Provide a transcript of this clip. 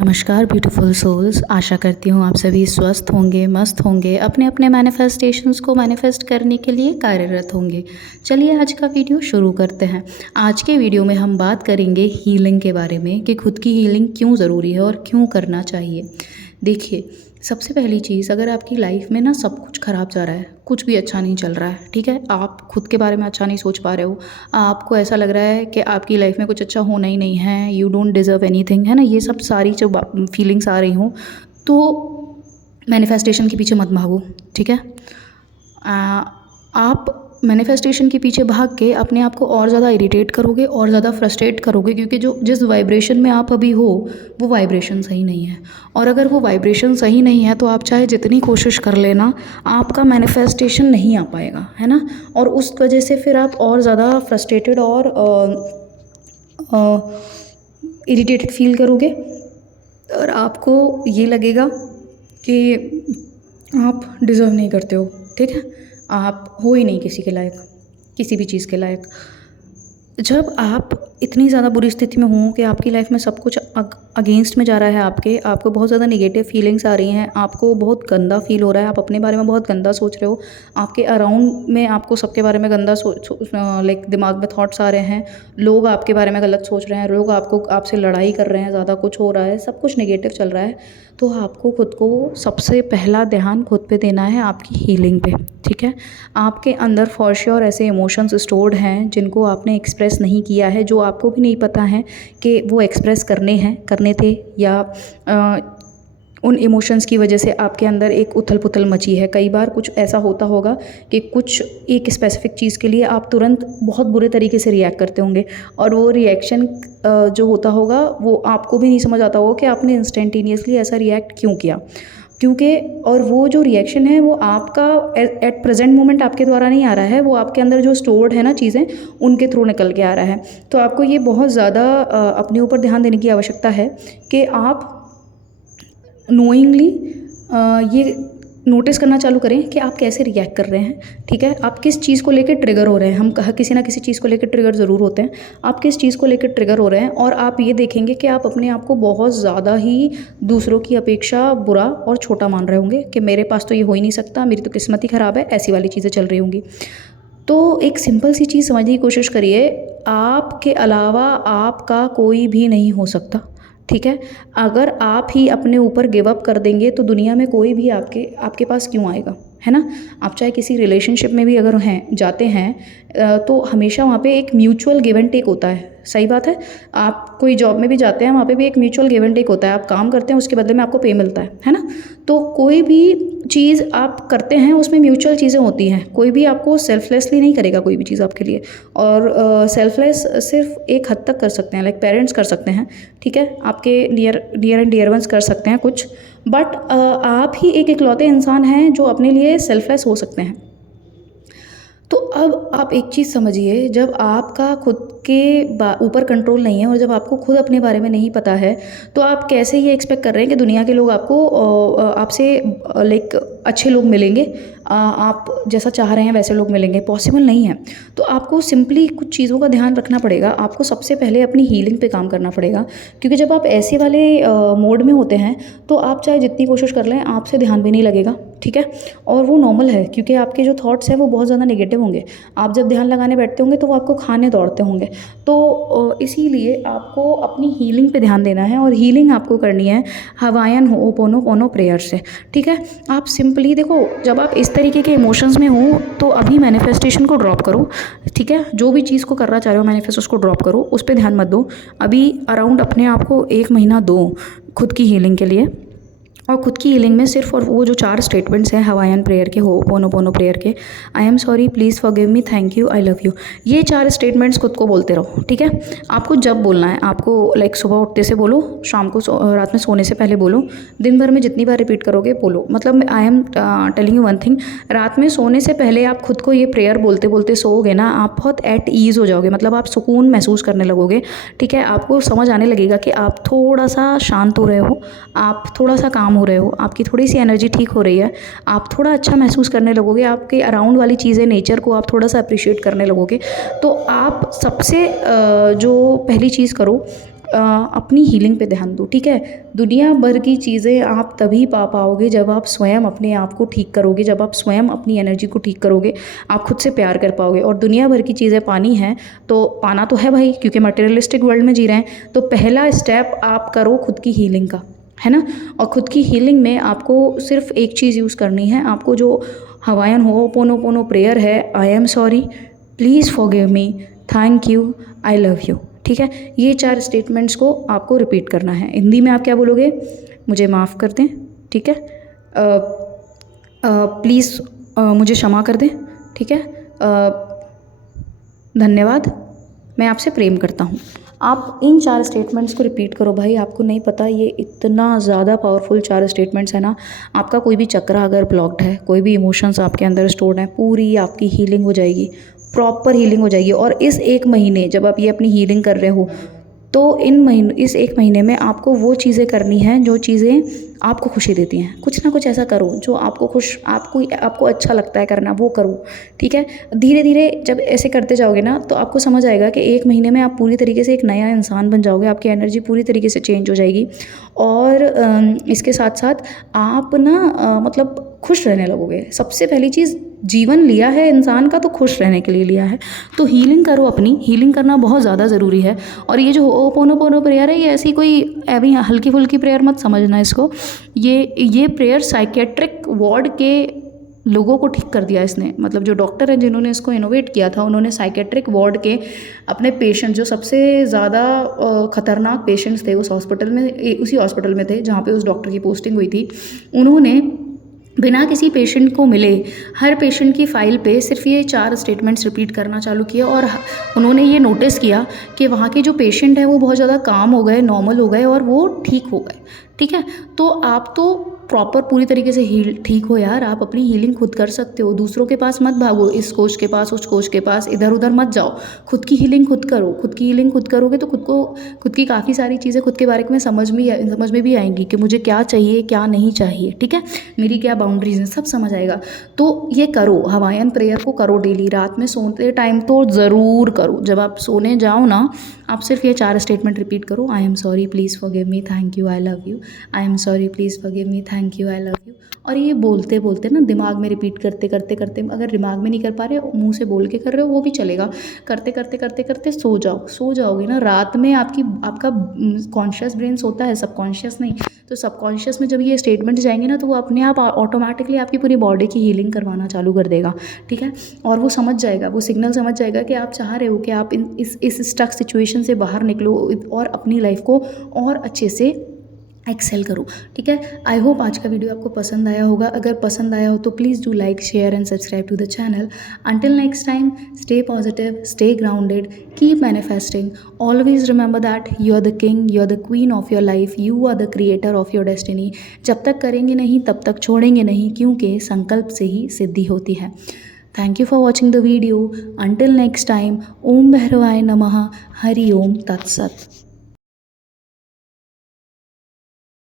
नमस्कार beautiful souls. आशा करती हूँ आप सभी स्वस्थ होंगे, मस्त होंगे, अपने अपने मैनिफेस्टेशंस को मैनिफेस्ट करने के लिए कार्यरत होंगे। चलिए आज का वीडियो शुरू करते हैं। आज के वीडियो में हम बात करेंगे हीलिंग के बारे में कि खुद की हीलिंग क्यों ज़रूरी है और क्यों करना चाहिए। देखिए, सबसे पहली चीज़, अगर आपकी लाइफ में ना सब कुछ ख़राब जा रहा है, कुछ भी अच्छा नहीं चल रहा है, ठीक है, आप खुद के बारे में अच्छा नहीं सोच पा रहे हो, आपको ऐसा लग रहा है कि आपकी लाइफ में कुछ अच्छा होना ही नहीं है, यू डोंट डिज़र्व एनीथिंग, है ना, ये सब सारी जो फीलिंग्स आ रही हों, तो मैनिफेस्टेशन के पीछे मत भागो, ठीक है। आप मैनिफेस्टेशन के पीछे भाग के अपने आप को और ज़्यादा इरिटेट करोगे और ज़्यादा फ्रस्ट्रेट करोगे, क्योंकि जो जिस वाइब्रेशन में आप अभी हो वो वाइब्रेशन सही नहीं है। और अगर वो वाइब्रेशन सही नहीं है तो आप चाहे जितनी कोशिश कर लेना, आपका मैनिफेस्टेशन नहीं आ पाएगा, है ना। और उस वजह से फिर आप और ज़्यादा फ्रस्ट्रेटेड और इरिटेटेड फील करोगे और आपको ये लगेगा कि आप डिज़र्व नहीं करते हो, ठीक है, आप हो ही नहीं किसी के लायक, किसी भी चीज़ के लायक। जब आप इतनी ज़्यादा बुरी स्थिति में हो कि आपकी लाइफ में सब कुछ अगेंस्ट में जा रहा है, आपको बहुत ज़्यादा नेगेटिव फीलिंग्स आ रही हैं, आपको बहुत गंदा फील हो रहा है, आप अपने बारे में बहुत गंदा सोच रहे हो, आपके अराउंड में आपको सबके बारे में गंदा लाइक दिमाग में थॉट्स आ रहे हैं, लोग आपके बारे में गलत सोच रहे हैं, लोग आपसे लड़ाई कर रहे हैं, ज़्यादा कुछ हो रहा है, सब कुछ नेगेटिव चल रहा है, तो आपको खुद को सबसे पहला ध्यान खुद पे देना है, आपकी हीलिंग पे, ठीक है। आपके अंदर फॉर श्योर ऐसे इमोशंस स्टोर्ड हैं जिनको आपने एक्सप्रेस नहीं किया है, जो आपको भी नहीं पता है कि वो एक्सप्रेस करने थे, या उन इमोशंस की वजह से आपके अंदर एक उथल पुथल मची है। कई बार कुछ ऐसा होता होगा कि कुछ एक स्पेसिफिक चीज़ के लिए आप तुरंत बहुत बुरे तरीके से रिएक्ट करते होंगे, और वो रिएक्शन जो होता होगा वो आपको भी नहीं समझ आता होगा कि आपने इंस्टेंटेनियसली ऐसा रिएक्ट क्यों किया, क्योंकि और वो जो रिएक्शन है वो आपका एट प्रेजेंट मोमेंट आपके द्वारा नहीं आ रहा है, वो आपके अंदर जो स्टोर्ड है ना चीज़ें, उनके थ्रू निकल के आ रहा है। तो आपको ये बहुत ज़्यादा अपने ऊपर ध्यान देने की आवश्यकता है कि आप नोइंगली ये नोटिस करना चालू करें कि आप कैसे रिएक्ट कर रहे हैं, ठीक है। आप किस चीज़ को लेकर ट्रिगर हो रहे हैं, हम किसी ना किसी चीज़ को लेकर ट्रिगर ज़रूर होते हैं, आप किस चीज़ को लेकर ट्रिगर हो रहे हैं, और आप ये देखेंगे कि आप अपने आप को बहुत ज़्यादा ही दूसरों की अपेक्षा बुरा और छोटा मान रहे होंगे कि मेरे पास तो ये हो ही नहीं सकता, मेरी तो किस्मत ही ख़राब है, ऐसी वाली चीज़ें चल रही होंगी। तो एक सिंपल सी चीज़ समझने की कोशिश करिए, आपके अलावा आपका कोई भी नहीं हो सकता, ठीक है। अगर आप ही अपने ऊपर गिव अप कर देंगे तो दुनिया में कोई भी आपके पास क्यों आएगा, है ना। आप चाहे किसी रिलेशनशिप में भी अगर जाते हैं तो हमेशा वहाँ पे एक म्यूचुअल गिव एंड टेक होता है, सही बात है। आप कोई जॉब में भी जाते हैं, वहाँ पे भी एक म्यूचुअल गिव एंड टेक होता है, आप काम करते हैं उसके बदले में आपको पे मिलता है ना। तो कोई भी चीज़ आप करते हैं उसमें म्यूचुअल चीज़ें होती हैं, कोई भी आपको सेल्फलेसली नहीं करेगा कोई भी चीज़ आपके लिए। और सेल्फलेस सिर्फ एक हद तक कर सकते हैं, लाइक पेरेंट्स कर सकते हैं, ठीक है, आपके नियर एंड डियर वंस कर सकते हैं कुछ, बट आप ही एक इकलौते इंसान हैं जो अपने लिए सेल्फलेस हो सकते हैं। तो अब आप एक चीज़ समझिए, जब आपका खुद के ऊपर कंट्रोल नहीं है और जब आपको खुद अपने बारे में नहीं पता है, तो आप कैसे ये एक्सपेक्ट कर रहे हैं कि दुनिया के लोग आपसे लाइक अच्छे लोग मिलेंगे, आप जैसा चाह रहे हैं वैसे लोग मिलेंगे, पॉसिबल नहीं है। तो आपको सिंपली कुछ चीज़ों का ध्यान रखना पड़ेगा, आपको सबसे पहले अपनी हीलिंग पे काम करना पड़ेगा, क्योंकि जब आप ऐसे वाले मोड में होते हैं तो आप चाहे जितनी कोशिश कर लें आपसे ध्यान भी नहीं लगेगा, ठीक है। और वो नॉर्मल है, क्योंकि आपके जो थॉट्स हैं वो बहुत ज़्यादा नेगेटिव होंगे, आप जब ध्यान लगाने बैठते होंगे तो वो आपको खाने दौड़ते होंगे। तो इसीलिए आपको अपनी हीलिंग पे ध्यान देना है, और हीलिंग आपको करनी है हवायन होपोनोपोनो प्रेयर से, ठीक है। आप सिंपली देखो, जब आप इस तरीके के इमोशंस में हो तो अभी मैनिफेस्टेशन को ड्रॉप करो, ठीक है। जो भी चीज़ को करना चाह रहे हो मैनिफेस्ट, उसको ड्रॉप करो, उस पर ध्यान मत दो। अभी अराउंड अपने आप को 1 महीना दो खुद की हीलिंग के लिए, और खुद की हीलिंग में सिर्फ और वो जो 4 स्टेटमेंट्स हैं हवायन प्रेयर के, होपोनोपोनो प्रेयर के, I am sorry, please forgive me, thank you, I love you, ये 4 स्टेटमेंट्स खुद को बोलते रहो, ठीक है। आपको जब बोलना है, आपको लाइक सुबह उठते से बोलो, शाम को रात में सोने से पहले बोलो, दिन भर में जितनी बार रिपीट करोगे बोलो। मतलब I am telling you one thing, रात में सोने से पहले आप खुद को ये प्रेयर बोलते बोलते सोओगे ना, आप बहुत एट ईज़ हो जाओगे, मतलब आप सुकून महसूस करने लगोगे, ठीक है। आपको समझ आने लगेगा कि आप थोड़ा सा शांत हो रहे हो, आप थोड़ा सा काम हो रहे हो, आपकी थोड़ी सी एनर्जी ठीक हो रही है, आप थोड़ा अच्छा महसूस करने लगोगे, आपके अराउंड वाली चीज़ें, नेचर को आप थोड़ा सा अप्रिशिएट करने लगोगे। तो आप सबसे जो पहली चीज़ करो, अपनी हीलिंग पे ध्यान दो, ठीक है। दुनिया भर की चीज़ें आप तभी पा पाओगे जब आप स्वयं अपने आप को ठीक करोगे, जब आप स्वयं अपनी एनर्जी को ठीक करोगे, आप खुद से प्यार कर पाओगे। और दुनिया भर की चीज़ें पानी है तो पाना तो है भाई, क्योंकि मटेरियलिस्टिक वर्ल्ड में जी रहे हैं। तो पहला स्टेप आप करो खुद की हीलिंग का, है ना। और खुद की हीलिंग में आपको सिर्फ एक चीज़ यूज़ करनी है। आपको जो हवायन होपोनोपोनो प्रेयर है, I am sorry, please forgive me, thank you, I love you, ठीक है। ये 4 स्टेटमेंट्स को आपको रिपीट करना है। हिंदी में आप क्या बोलोगे? मुझे माफ़ कर दें, ठीक है, प्लीज़ मुझे क्षमा कर दें, ठीक है, धन्यवाद, मैं आपसे प्रेम करता हूँ। आप इन 4 स्टेटमेंट्स को रिपीट करो भाई। आपको नहीं पता ये इतना ज़्यादा पावरफुल 4 स्टेटमेंट्स है ना। आपका कोई भी चक्रा अगर ब्लॉक्ड है, कोई भी इमोशंस आपके अंदर स्टोर्ड है, पूरी आपकी हीलिंग हो जाएगी, प्रॉपर हीलिंग हो जाएगी। और इस 1 महीने जब आप ये अपनी हीलिंग कर रहे हो, तो इस 1 महीने में आपको वो चीज़ें करनी हैं जो चीज़ें आपको खुशी देती हैं। कुछ ना कुछ ऐसा करो जो आपको अच्छा लगता है करना, वो करो, ठीक है। धीरे धीरे जब ऐसे करते जाओगे ना, तो आपको समझ आएगा कि 1 महीने में आप पूरी तरीके से एक नया इंसान बन जाओगे। आपकी एनर्जी पूरी तरीके से चेंज हो जाएगी। और इसके साथ साथ आप ना मतलब खुश रहने लगोगे। सबसे पहली चीज़, जीवन लिया है इंसान का तो खुश रहने के लिए लिया है। तो हीलिंग करो अपनी, हीलिंग करना बहुत ज़्यादा ज़रूरी है। और ये जो होपोनोपोनो प्रेयर है, ये ऐसी कोई अभी हल्की फुल्की प्रेयर मत समझना इसको। ये प्रेयर साइकेट्रिक वार्ड के लोगों को ठीक कर दिया इसने। मतलब जो डॉक्टर हैं जिन्होंने इसको इनोवेट किया था, उन्होंने साइकेट्रिक वार्ड के अपने पेशेंट, जो सबसे ज़्यादा खतरनाक पेशेंट्स थे उस हॉस्पिटल में, उसी हॉस्पिटल में थे जहाँ पे उस डॉक्टर की पोस्टिंग हुई थी, उन्होंने बिना किसी पेशेंट को मिले हर पेशेंट की फ़ाइल पे सिर्फ ये 4 स्टेटमेंट्स रिपीट करना चालू किया। और उन्होंने ये नोटिस किया कि वहाँ के जो पेशेंट हैं वो बहुत ज़्यादा काम हो गए, नॉर्मल हो गए और वो ठीक हो गए, ठीक है। तो आप तो प्रॉपर पूरी तरीके से ठीक हो यार। आप अपनी हीलिंग खुद कर सकते हो। दूसरों के पास मत भागो, इस कोच के पास, उस कोच के पास, इधर उधर मत जाओ। खुद की हीलिंग खुद करो। खुद की हीलिंग खुद करोगे तो खुद की काफ़ी सारी चीज़ें खुद के बारे में समझ में भी आएंगी कि मुझे क्या चाहिए, क्या नहीं चाहिए, ठीक है, मेरी क्या बाउंड्रीज हैं, सब समझ आएगा। तो ये करो, हवायन प्रेयर को करो डेली। रात में सोते टाइम तो ज़रूर करो। जब आप सोने जाओ ना, आप सिर्फ ये 4 स्टेटमेंट रिपीट करो। I am sorry, please forgive me, thank you, I love you. I am sorry, please forgive me, thank you, I love you. और ये बोलते बोलते ना, दिमाग में रिपीट करते करते करते, अगर दिमाग में नहीं कर पा रहे, मुंह से बोल के कर रहे हो, वो भी चलेगा। करते करते करते करते सो जाओगे ना। रात में आपका कॉन्शियस ब्रेन सोता है, सबकॉन्शियस नहीं। तो सबकॉन्शियस में जब ये स्टेटमेंट जाएंगे ना, तो वो अपने आप ऑटोमेटिकली आपकी पूरी बॉडी की हीलिंग करवाना चालू कर देगा, ठीक है। और वो समझ जाएगा, वो सिग्नल समझ जाएगा कि आप चाह रहे हो कि आप इस स्टक सिचुएशन से बाहर निकलो और अपनी लाइफ को और अच्छे से एक्सेल करो, ठीक है। आई होप आज का वीडियो आपको पसंद आया होगा। अगर पसंद आया हो तो please do like, share and subscribe to the channel. Until next time, stay positive, stay grounded, keep manifesting, always remember that you are the king, you are the queen of your life, you are the creator of your destiny. जब तक करेंगे नहीं तब तक छोड़ेंगे नहीं, क्योंकि संकल्प से ही सिद्धि होती है। Thank you for watching the video. Until next time, ओम भैरवाय नमः, हरि ओम तत्सत।